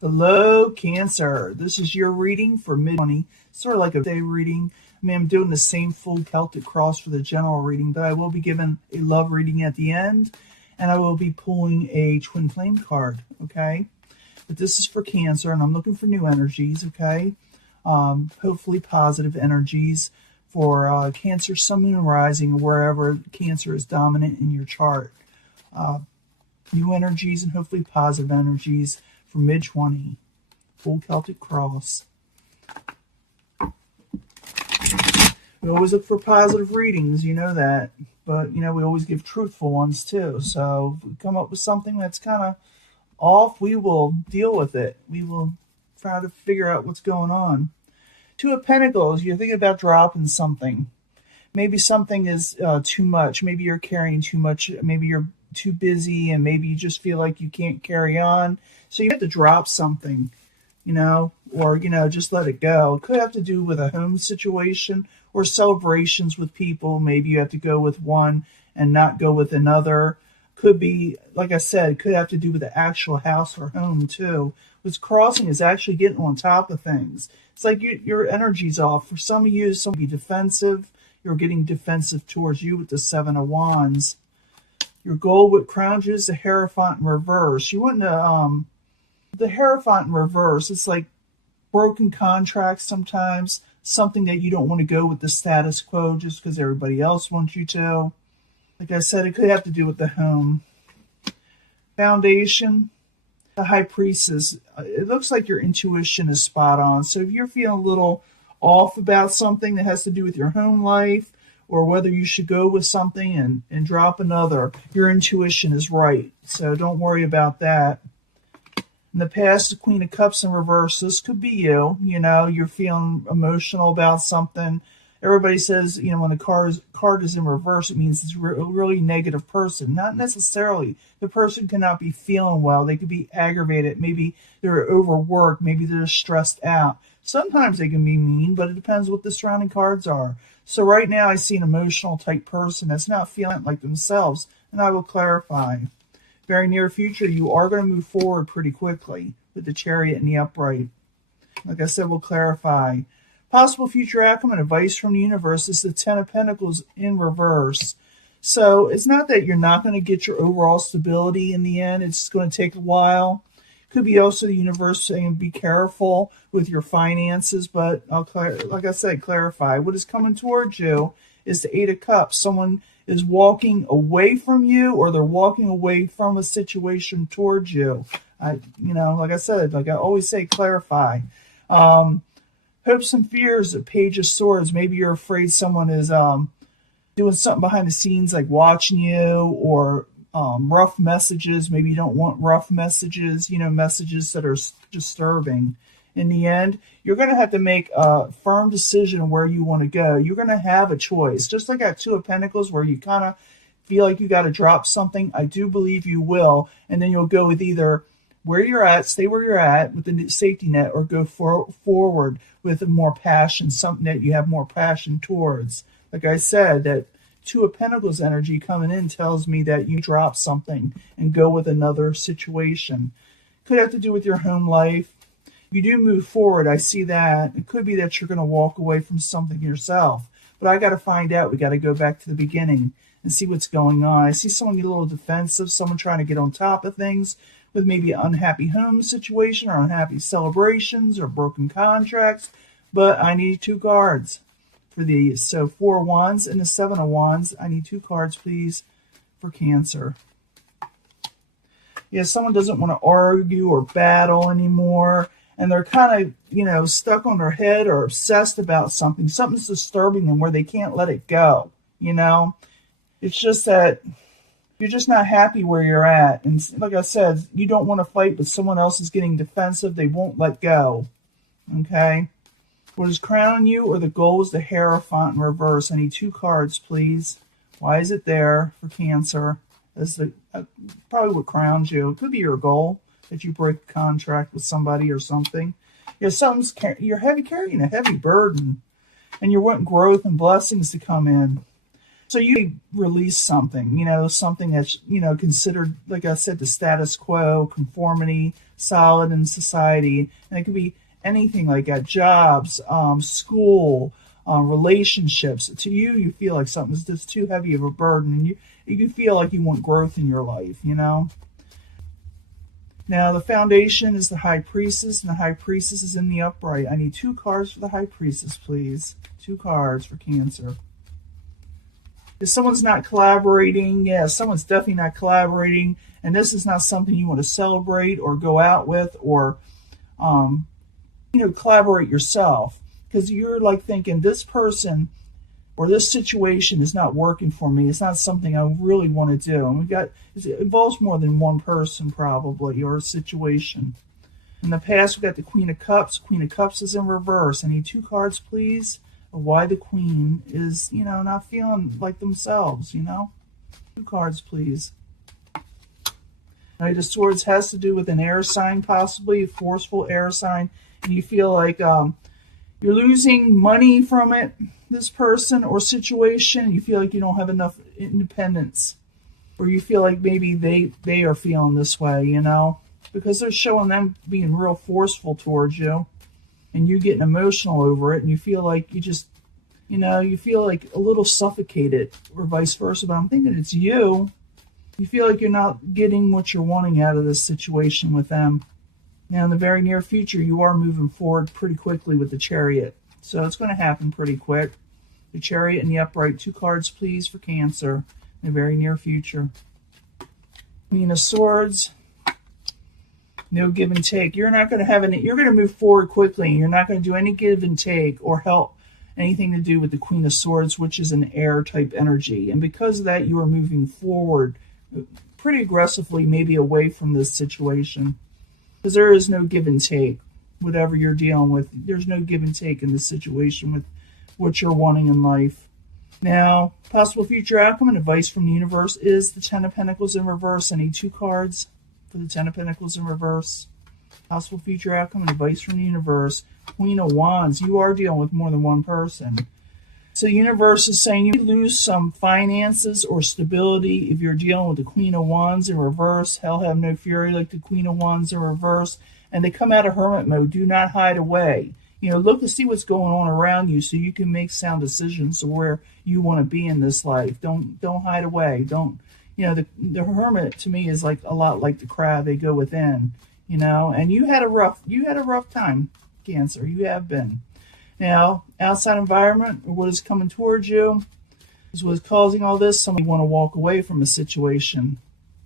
Hello, Cancer. This is your reading for mid-20, sort of like a day reading. I mean, I'm doing the same full Celtic cross for the general reading, but I will be giving a love reading at the end, and I will be pulling a twin flame card, okay? But this is for Cancer, and I'm looking for new energies, okay? Hopefully positive energies for Cancer, Sun, Moon, Rising, wherever Cancer is dominant in your chart. New energies and hopefully positive energies for mid-20, full Celtic cross. We always look for positive readings, you know that. But, we always give truthful ones too. So if we come up with something that's kind of off, we will deal with it. We will try to figure out what's going on. Two of Pentacles, you're thinking about dropping something. Maybe something is too much. Maybe you're carrying too much. Maybe you're too busy and maybe you just feel like you can't carry on. So you have to drop something, or, just let it go. It could have to do with a home situation or celebrations with people. Maybe you have to go with one and not go with another. Could be, like I said, could have to do with the actual house or home too. What's crossing is actually getting on top of things. It's like your energy's off. For some of you, some be defensive. You're getting defensive towards you with the Seven of Wands. Your goal with Crown Jewel is the Hierophant in reverse. You wouldn't the Hierophant in reverse, it's like broken contracts sometimes, something that you don't want to go with the status quo just because everybody else wants you to. Like I said, it could have to do with the home. Foundation, the High Priestess. It looks like your intuition is spot on. So if you're feeling a little off about something that has to do with your home life, or whether you should go with something and drop another, your intuition is right. So don't worry about that. In the past, the Queen of Cups in reverse, this could be you. You're feeling emotional about something. Everybody says, when the card is in reverse, it means it's a really negative person. Not necessarily. The person cannot be feeling well. They could be aggravated. Maybe they're overworked. Maybe they're stressed out. Sometimes they can be mean, but it depends what the surrounding cards are. So right now I see an emotional type person that's not feeling like themselves, and I will clarify. Very near future, you are going to move forward pretty quickly with the Chariot and the Upright. Like I said, we'll clarify. Possible future outcome and advice from the universe is the Ten of Pentacles in reverse. So it's not that you're not going to get your overall stability in the end. It's going to take a while. Could be also the universe saying be careful with your finances, but like I said, clarify. What is coming towards you is the Eight of Cups. Someone is walking away from you, or they're walking away from a situation towards you. Like I said, like I always say, clarify. Hopes and fears, the Page of Swords. Maybe you're afraid someone is doing something behind the scenes, like watching you, or rough messages. Maybe you don't want rough messages, messages that are disturbing. In the end, you're going to have to make a firm decision where you want to go. You're going to have a choice. Just like that Two of Pentacles where you kind of feel like you got to drop something, I do believe you will. And then you'll go with either where you're at, stay where you're at with the safety net, or go forward with more passion, something that you have more passion towards. Like I said, that Two of Pentacles energy coming in tells me that you drop something and go with another situation. Could have to do with your home life. You do move forward, I see that. It could be that you're going to walk away from something yourself. But I got to find out. We got to go back to the beginning and see what's going on. I see someone get a little defensive, someone trying to get on top of things with maybe an unhappy home situation or unhappy celebrations or broken contracts. But I need two cards for these. So Four of Wands and the Seven of Wands. I need two cards, please, for Cancer. Yeah, someone doesn't want to argue or battle anymore. And they're kind of, stuck on their head or obsessed about something. Something's disturbing them where they can't let it go, It's just that you're just not happy where you're at. And like I said, you don't want to fight, but someone else is getting defensive. They won't let go, okay? What is crowning you, or the goal is the Hierophant in reverse? I need two cards, please. Why is it there for Cancer? That's probably what crowns you. It could be your goal, that you break a contract with somebody or something. You're carrying a heavy burden, and you're wanting growth and blessings to come in. So you release something, something that's, considered, like I said, the status quo, conformity, solid in society. And it could be anything like that, jobs, school, relationships. To you, you feel like something's just too heavy of a burden, and you feel like you want growth in your life, Now, the foundation is the High Priestess, and the High Priestess is in the upright. I need 2 cards for the High Priestess, please. 2 cards for Cancer. If someone's not collaborating, someone's definitely not collaborating, and this is not something you want to celebrate or go out with or, collaborate yourself, because you're like thinking this person or this situation is not working for me. It's not something I really want to do. And it involves more than one person probably, or a situation. In the past, we've got the Queen of Cups. Queen of Cups is in reverse. I need 2 cards, please, of why the Queen is, not feeling like themselves, 2 cards, please. Knight of Swords has to do with an air sign, possibly a forceful air sign, and you feel like you're losing money from it, this person or situation. You feel like you don't have enough independence, or you feel like maybe they are feeling this way, because they're showing them being real forceful towards you, and you getting emotional over it, and you feel like you just, you feel like a little suffocated, or vice versa. But I'm thinking it's you. You feel like you're not getting what you're wanting out of this situation with them. Now, in the very near future, you are moving forward pretty quickly with the Chariot. So it's going to happen pretty quick. The Chariot and the upright. 2 cards, please, for Cancer in the very near future. Queen of Swords. No give and take. You're not going to have any. You're going to move forward quickly. You're not going to do any give and take or help anything to do with the Queen of Swords, which is an air type energy. And because of that, you are moving forward pretty aggressively, maybe away from this situation. Because there is no give and take. Whatever you're dealing with, there's no give and take in this situation with what you're wanting in life. Now, possible future outcome and advice from the universe is the 10 of Pentacles in reverse. I need 2 cards for the 10 of Pentacles in reverse. Possible future outcome and advice from the universe. Queen of Wands. You are dealing with more than one person. So the universe is saying you lose some finances or stability if you're dealing with the Queen of Wands in reverse. Hell have no fury like the Queen of Wands in reverse. And they come out of hermit mode. Do not hide away. Look to see what's going on around you so you can make sound decisions of where you want to be in this life. Don't hide away. Don't, the hermit to me is like a lot like the crowd. They go within, and you had a rough time, Cancer. You have been. Now, outside environment, or what is coming towards you, is what is causing all this. Somebody want to walk away from a situation.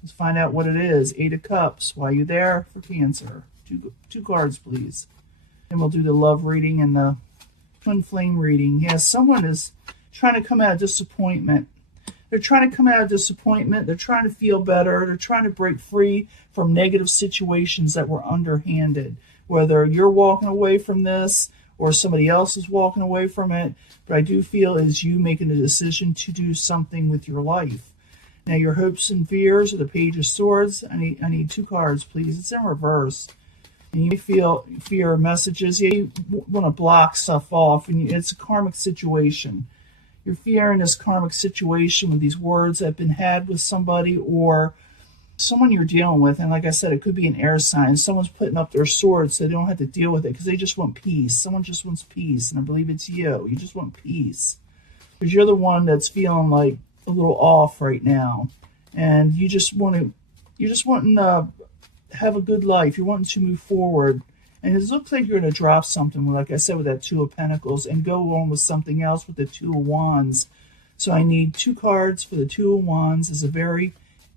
Let's find out what it is. 8 of Cups. Why are you there for Cancer? 2 cards, please. And we'll do the love reading and the twin flame reading. Yeah, someone is trying to come out of disappointment. They're trying to come out of disappointment. They're trying to feel better. They're trying to break free from negative situations that were underhanded. Whether you're walking away from this or somebody else is walking away from it. But I do feel is you making a decision to do something with your life. Now, your hopes and fears are the Page of Swords. I need 2 cards, please. It's in reverse. And you feel fear messages. You want to block stuff off. And it's a karmic situation. You're fearing this karmic situation with these words that have been had with somebody or someone you're dealing with. And like I said, it could be an air sign. Someone's putting up their sword so they don't have to deal with it because they just want peace. Someone just wants peace, and I believe it's you. You just want peace because you're the one that's feeling like a little off right now, and you're just wanting to have a good life. You're wanting to move forward, and it looks like you're going to drop something, like I said, with that 2 of Pentacles, and go on with something else with the 2 of Wands. So I need 2 cards for the 2 of Wands. Is a very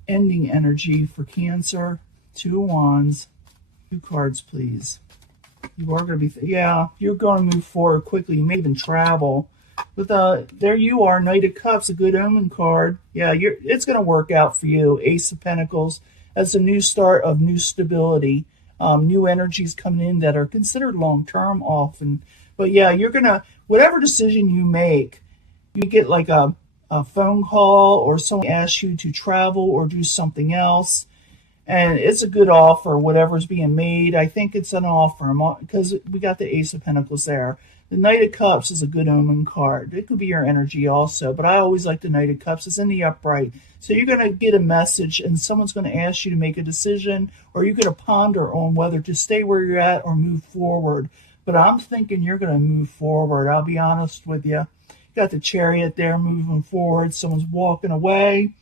ending energy for Cancer. 2 of Wands. 2 cards, please. You are going to be, you're going to move forward quickly. You may even travel. But there you are, Knight of Cups, a good omen card. Yeah, it's going to work out for you. Ace of Pentacles. That's a new start of new stability. New energies coming in that are considered long-term often. But yeah, you're going to, whatever decision you make, you get like a phone call or someone asks you to travel or do something else. And it's a good offer, whatever's being made. I think it's an offer because we got the Ace of Pentacles there. The Knight of Cups is a good omen card. It could be your energy also, but I always like the Knight of Cups. It's in the upright. So you're going to get a message and someone's going to ask you to make a decision, or you're going to ponder on whether to stay where you're at or move forward. But I'm thinking you're going to move forward. I'll be honest with you. You got the Chariot there moving forward. Someone's walking away.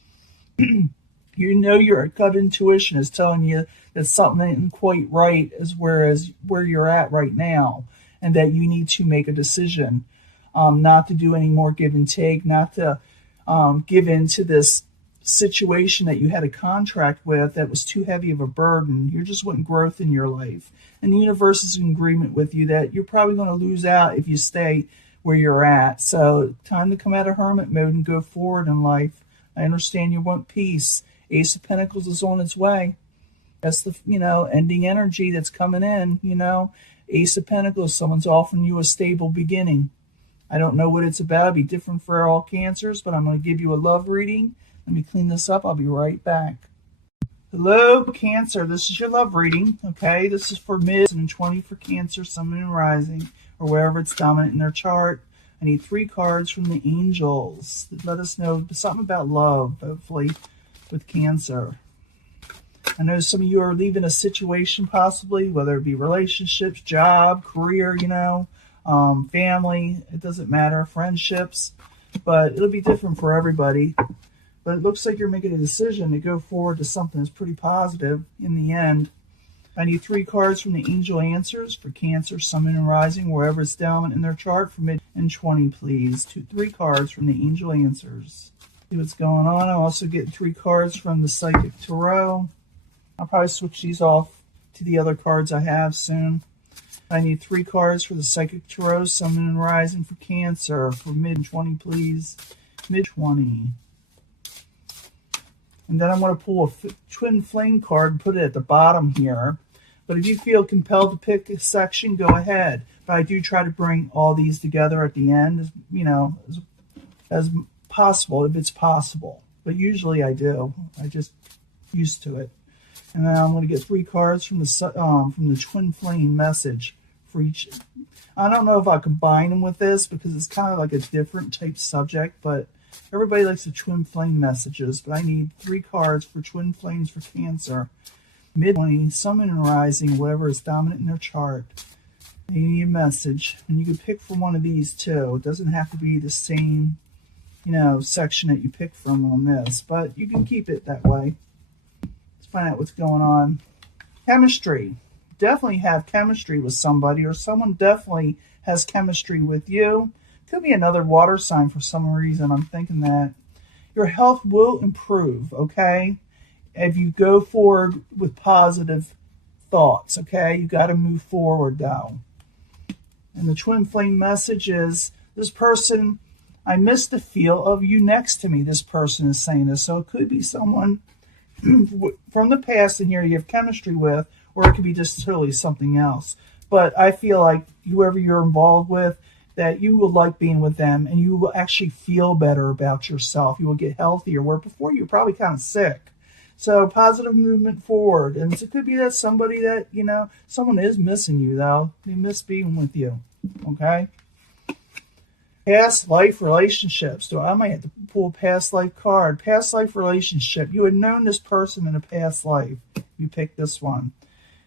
You know your gut intuition is telling you that something isn't quite right as where you're at right now, and that you need to make a decision, not to do any more give and take, not to give in to this situation that you had a contract with that was too heavy of a burden. You're just wanting growth in your life. And the universe is in agreement with you that you're probably going to lose out if you stay where you're at. So time to come out of hermit mode and go forward in life. I understand you want peace. Ace of Pentacles is on its way. That's the, ending energy that's coming in, Ace of Pentacles, someone's offering you a stable beginning. I don't know what it's about. It'll be different for all cancers, but I'm going to give you a love reading. Let me clean this up. I'll be right back. Hello, Cancer. This is your love reading, okay? This is for mid-20 for Cancer, Sun, Moon, and Rising, or wherever it's dominant in their chart. I need 3 cards from the angels. Let us know something about love, hopefully, with Cancer. I know some of you are leaving a situation possibly, whether it be relationships, job, career, family. It doesn't matter, friendships. But it'll be different for everybody. But it looks like you're making a decision to go forward to something that's pretty positive in the end. I need 3 cards from the angel answers for Cancer, Sun, Moon, and Rising, wherever it's dominant in their chart for mid-20, please. 3 cards from the angel answers. See what's going on. I'll also get 3 cards from the Psychic Tarot. I'll probably switch these off to the other cards I have soon. I need 3 cards for the Psychic Tarot, Sun, Moon, and Rising for Cancer for mid-20, please. Mid-20. And then I'm going to pull a twin flame card and put it at the bottom here. But if you feel compelled to pick a section, go ahead. But I do try to bring all these together at the end, as possible, if it's possible. But usually I do. I just used to it. And then I'm going to get 3 cards from the twin flame message for each. I don't know if I combine them with this because it's kind of like a different type subject, but everybody likes the twin flame messages. But I need 3 cards for twin flames for Cancer. Mid-20, Sun, Moon, and Rising, whatever is dominant in their chart. They need a message. And you can pick from one of these too. It doesn't have to be the same, section that you pick from on this. But you can keep it that way. Find out what's going on. Chemistry. Definitely have chemistry with somebody, or someone definitely has chemistry with you. Could be another water sign for some reason. I'm thinking that. Your health will improve, okay? If you go forward with positive thoughts, okay? You got to move forward, though. And the twin flame message is, this person, I miss the feel of you next to me. This person is saying this. So it could be someone from the past in here you have chemistry with, or it could be just totally something else. But I feel like whoever you're involved with, that you will like being with them, and you will actually feel better about yourself. You will get healthier, where before you were probably kind of sick. So positive movement forward. And it could be that somebody that, someone is missing you, though. They miss being with you, okay? Past life relationships. So I might have to pull a past life card. Past life relationship. You had known this person in a past life. You picked this one.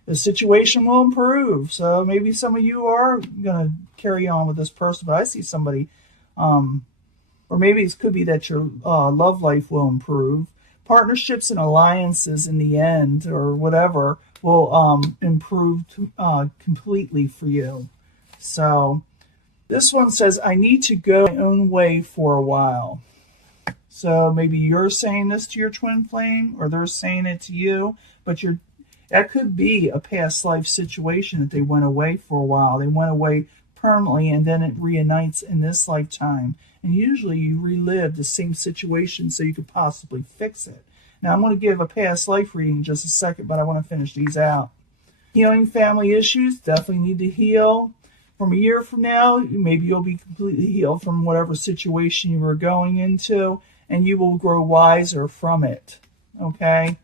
The situation will improve. So maybe some of you are going to carry on with this person. But I see somebody, or maybe it could be that your love life will improve. Partnerships and alliances in the end, or whatever, will improve completely for you. So this one says, I need to go my own way for a while. So maybe you're saying this to your twin flame, or they're saying it to you, but that could be a past life situation that they went away for a while. They went away permanently, and then it reunites in this lifetime. And usually you relive the same situation so you could possibly fix it. Now I'm going to give a past life reading in just a second, but I want to finish these out. Healing family issues, definitely need to heal. From a year from now, maybe you'll be completely healed from whatever situation you were going into, and you will grow wiser from it, okay?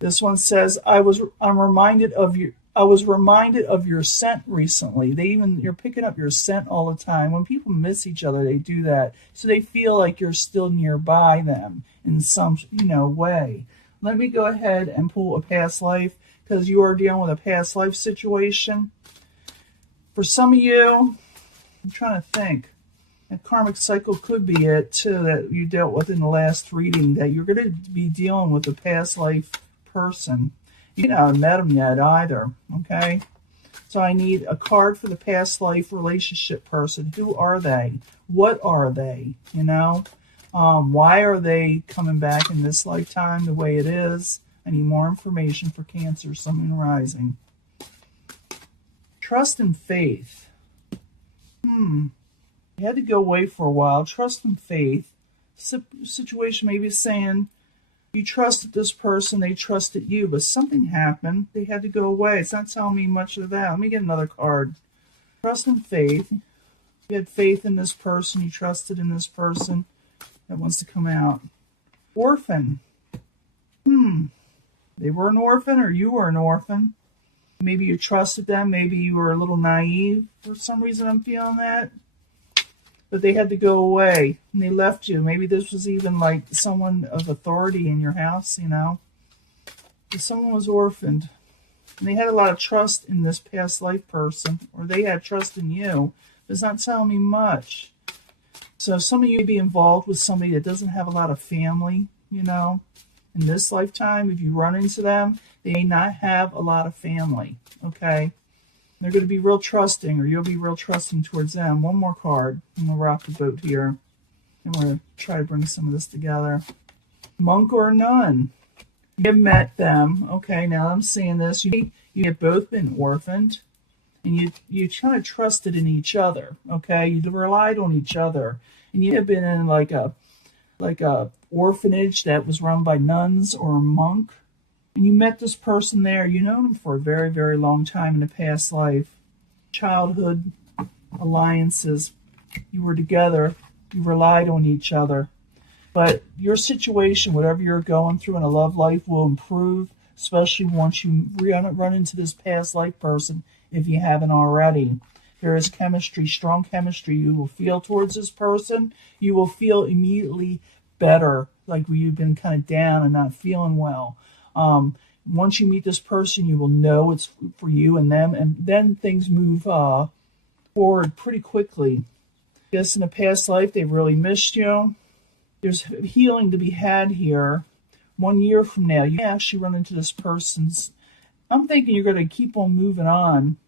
This one says, I'm reminded of you. I was reminded of your scent recently. You're picking up your scent all the time. When people miss each other, they do that. So they feel like you're still nearby them in some, way. Let me go ahead and pull a past life, because you are dealing with a past life situation. For some of you, I'm trying to think. A karmic cycle could be it too, that you dealt with in the last reading, that you're going to be dealing with a past life person. You haven't met them yet either, okay? So I need a card for the past life relationship person. Who are they? What are they? Why are they coming back in this lifetime the way it is? I need more information for Cancer, Sun, and Rising. Trust and faith. You had to go away for a while. Trust and faith. Situation maybe saying, you trusted this person, they trusted you, but something happened. They had to go away. It's not telling me much of that. Let me get another card. Trust and faith. You had faith in this person. You trusted in this person that wants to come out. Orphan. They were an orphan, or you were an orphan. Maybe you trusted them. Maybe you were a little naive. For some reason, I'm feeling that. But they had to go away, and they left you. Maybe this was even like someone of authority in your house, If someone was orphaned, and they had a lot of trust in this past life person, or they had trust in you. It's not telling me much. So some of you may be involved with somebody that doesn't have a lot of family, in this lifetime. If you run into them, they may not have a lot of family, okay? They're going to be real trusting, or you'll be real trusting towards them. One more card. I'm going to rock the boat here. And we're going to try to bring some of this together. Monk or nun. You met them. Okay, now I'm seeing this. You have both been orphaned. And you kind of trusted in each other. Okay, you relied on each other. And you have been in like a orphanage that was run by nuns or a monk. And you met this person there. You known them for a very, very long time in a past life. Childhood alliances. You were together. You relied on each other. But your situation, whatever you're going through in a love life, will improve, especially once you run into this past life person, if you haven't already. There is chemistry, strong chemistry you will feel towards this person. You will feel immediately better, like you've been kind of down and not feeling well. Once you meet this person, you will know it's for you and them, and then things move forward pretty quickly. Yes, in a past life, they really missed you. There's healing to be had here. 1 year from now, you actually run into this person's. I'm thinking you're going to keep on moving on.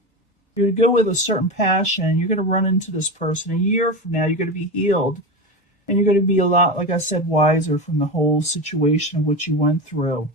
You're going to go with a certain passion. You're going to run into this person. A year from now, you're going to be healed. And you're going to be a lot, like I said, wiser from the whole situation of what you went through.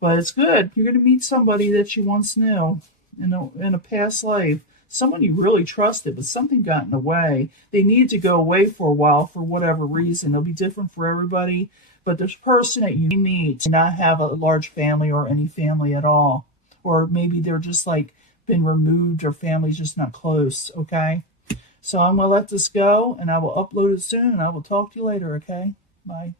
But it's good. You're going to meet somebody that you once knew in a past life. Someone you really trusted, but something got in the way. They need to go away for a while for whatever reason. It'll be different for everybody. But this person that you meet may not have a large family or any family at all. Or maybe they're just like been removed, or family's just not close, okay? So I'm going to let this go, and I will upload it soon, and I will talk to you later, okay? Bye.